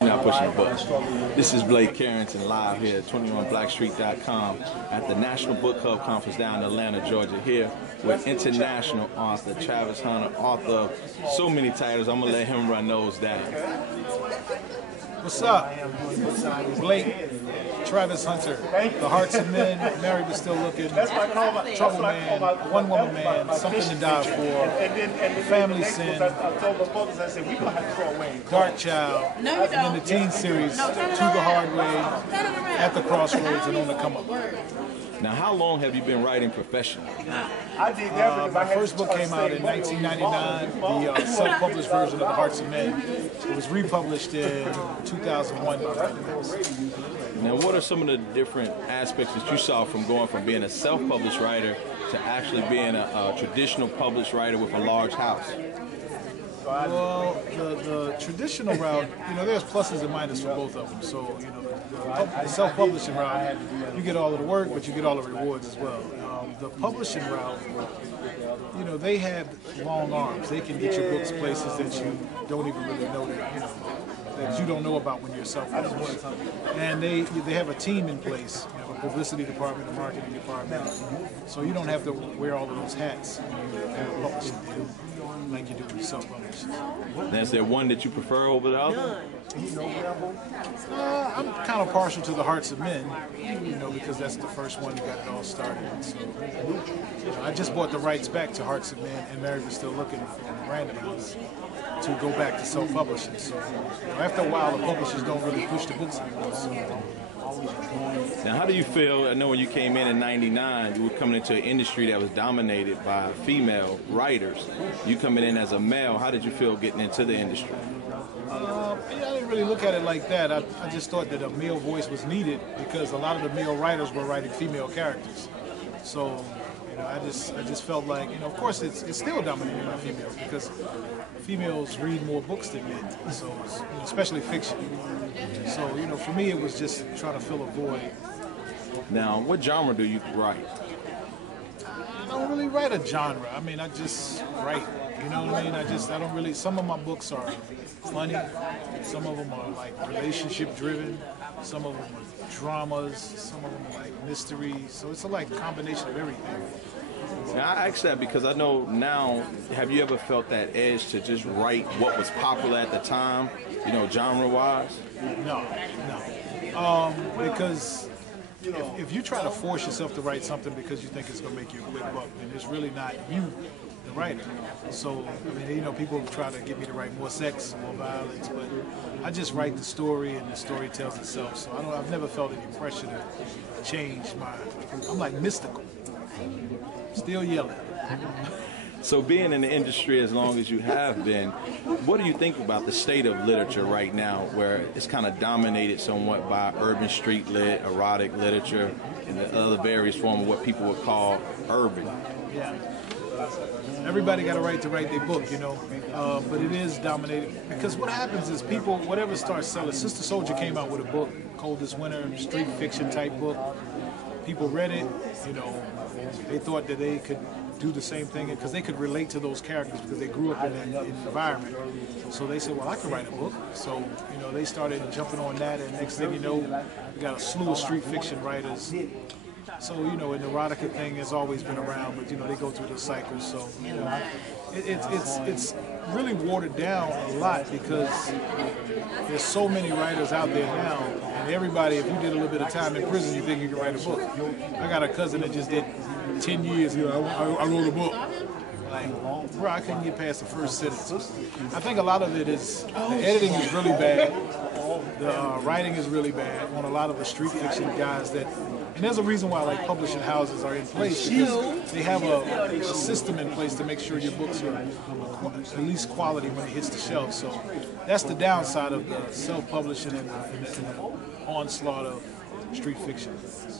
Not pushing the button. This is Blake Carrington live here at 21blackstreet.com at the National Book Club Conference down in Atlanta, Georgia, here with international author Travis Hunter, author of so many titles. I'm going to let him run those down. What's up? Blake, Travis Hunter, The Hearts of Men, Married but Still Looking, Trouble Man, One Woman Man, Something to Die For, Family Sin, Dark Child, and then the teen series, To the Hard Way, At the Crossroads, and On the Come Up. Now, how long have you been writing professionally? My first book came out in 1999, the self-published version of The Hearts of Men. It was republished in 2001. Now, what are some of the different aspects that you saw from going from being a self-published writer to actually being a traditional published writer with a large house? Well, the traditional route, there's pluses and minuses for both of them. So, the self-publishing route, you get all of the work, but you get all the rewards as well. The publishing route, they have long arms. They can get your books places that you don't even really know that you don't know about when you're self-published. And they have a team in place, a publicity department, a marketing department. So you don't have to wear all of those hats when you have a publishing deal like you do when you self-publish. Is there one that you prefer over the other? I'm kind of partial to The Hearts of Men, because that's the first one that got it all started. So, I just bought the rights back to Hearts of Men and Married but Still Looking from Random House to go back to self-publishing. So, after a while, the publishers don't really push the books anymore. So. Now, how do you feel? I know when you came in '99, you were coming into an industry that was dominated by female writers. You coming in as a male, how did you feel getting into the industry? I didn't really look at it like that. I just thought that a male voice was needed because a lot of the male writers were writing female characters. So, I just felt like, of course it's still dominated by females because females read more books than men, so especially fiction. So, for me it was just trying to fill a void. Now, what genre do you write? I don't really write a genre. I mean, I just write. You know what I mean? I don't really, some of my books are funny, some of them are like relationship driven, some of them are dramas, some of them are like mystery, so it's a combination of everything. Now, I ask that because I know now, have you ever felt that edge to just write what was popular at the time, genre-wise? No. Because if you try to force yourself to write something because you think it's going to make you a quick buck, then it's really not you, the writer. So, people try to get me to write more sex, more violence, but I just write the story and the story tells itself. So I've never felt any pressure to change I'm like mystical. Still yelling. So being in the industry as long as you have been, what do you think about the state of literature right now where it's kind of dominated somewhat by urban street lit, erotic literature, and the other various forms of what people would call urban? Yeah. Everybody got a right to write their book, but it is dominated because what happens is people, whatever starts selling. Sister Soldier came out with a book, Coldest Winter, street fiction type book. People read it, they thought that they could do the same thing because they could relate to those characters because they grew up in that environment. So they said, well, I could write a book. So, they started jumping on that, and next thing you know, we got a slew of street fiction writers. So, an erotica thing has always been around, but, they go through the cycle. So, it's really watered down a lot because there's so many writers out there now, and everybody, if you did a little bit of time in prison, you think you can write a book. I got a cousin that just did 10 years, I wrote a book. Like, bro, I couldn't get past the first sentence. I think a lot of it is, the editing is really bad, the writing is really bad on a lot of the street fiction guys and there's a reason why publishing houses are in place because they have a system in place to make sure your books are at least quality when it hits the shelf. So that's the downside of the self-publishing and the onslaught of street fiction.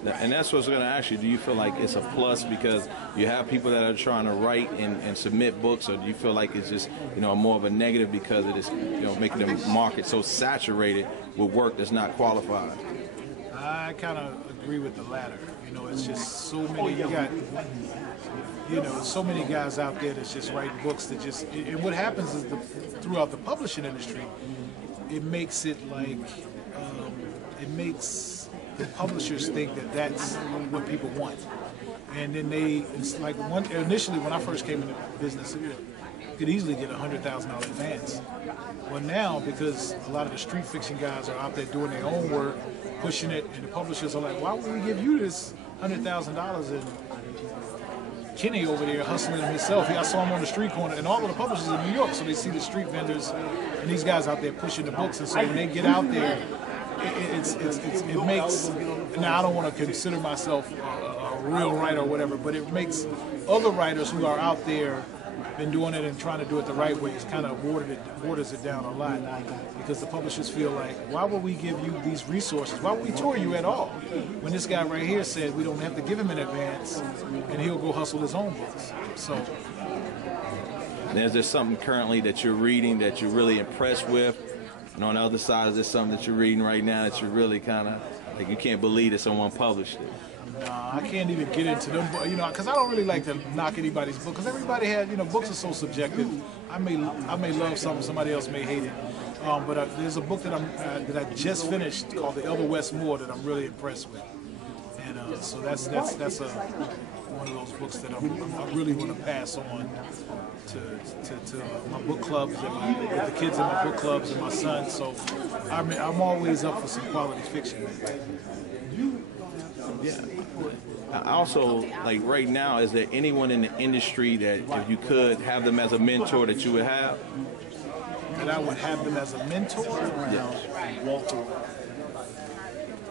And that's what I was going to ask you. Do you feel like it's a plus because you have people that are trying to write and submit books, or do you feel like it's just more of a negative because it is making the market so saturated with work that's not qualified? I kind of agree with the latter. It's just so many. So many guys out there that's just writing books that and what happens is throughout the publishing industry, it makes it like it makes the publishers think that that's what people want, and then it's like initially when I first came into business, you could easily get $100,000 advance. Well, now because a lot of the street fiction guys are out there doing their own work, pushing it, and the publishers are like, why would we give you this $100,000? And Kenny over there hustling himself. I saw him on the street corner, and all of the publishers in New York, so they see the street vendors and these guys out there pushing the books. And so when they get out there, it makes. Now I don't want to consider myself a real writer or whatever, but it makes other writers who are out there been doing it and trying to do it the right way. It's kind of waters it down a lot because the publishers feel like, why would we give you these resources? Why would we tour you at all? When this guy right here said we don't have to give him an advance and he'll go hustle his own books. So, is there something currently that you're reading that you're really impressed with? And on the other side, is there something that you're reading right now that you're really kind of like you can't believe that someone published it? Nah, I can't even get into them, because I don't really like to knock anybody's book, because everybody has, books are so subjective. I may love something, somebody else may hate it. But there's a book that I just finished called The Elder Westmore that I'm really impressed with, and so that's one of those books that I really want to pass on to my book clubs and the kids in my book clubs and my son. So I'm always up for some quality fiction. Yeah. I also, like right now, is there anyone in the industry that if you could have them as a mentor that you would have? That I would have them as a mentor? Yes.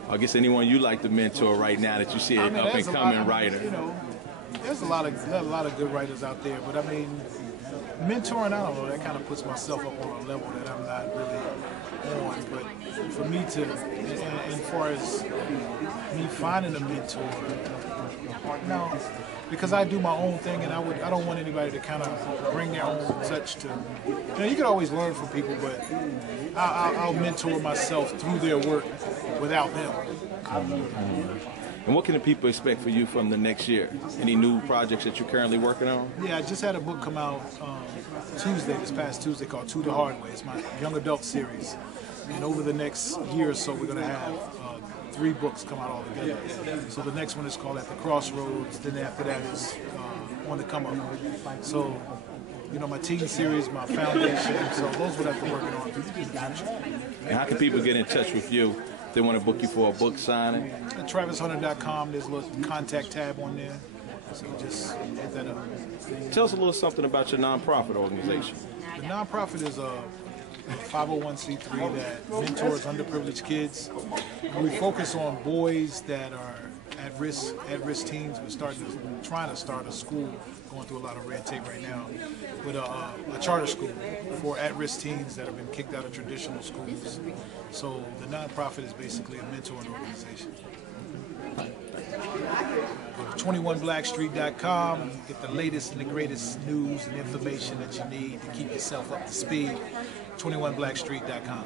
I guess anyone you like to mentor right now that you see an up and coming writer. There's a lot of good writers out there, but I mean, mentoring, I don't know, that kind of puts myself up on a level that I'm not really on. But for me to, and far as me finding a mentor, no, because I do my own thing, and I don't want anybody to kind of bring their own touch to. You can always learn from people, but I'll mentor myself through their work without them. And what can the people expect for you from the next year? Any new projects that you're currently working on? Yeah, I just had a book come out this past Tuesday, called To the Hard Way. It's my young adult series. And over the next year or so, we're going to have 3 books come out all together. So the next one is called At the Crossroads. Then after that is On the Come Up. So, my teen series, my foundation. So those what I've been working on. And how can people get in touch with you? They want to book you for a book signing? At TravisHunter.com, there's a little contact tab on there. So just hit that up. Tell us a little something about your nonprofit organization. The nonprofit is a 501c3 that mentors underprivileged kids. And we focus on boys that are at-risk teens. We're trying to start a school, going through a lot of red tape right now, with a charter school for at-risk teens that have been kicked out of traditional schools. So the nonprofit is basically a mentoring organization. Go to 21blackstreet.com, get the latest and the greatest news and information that you need to keep yourself up to speed. 21blackstreet.com.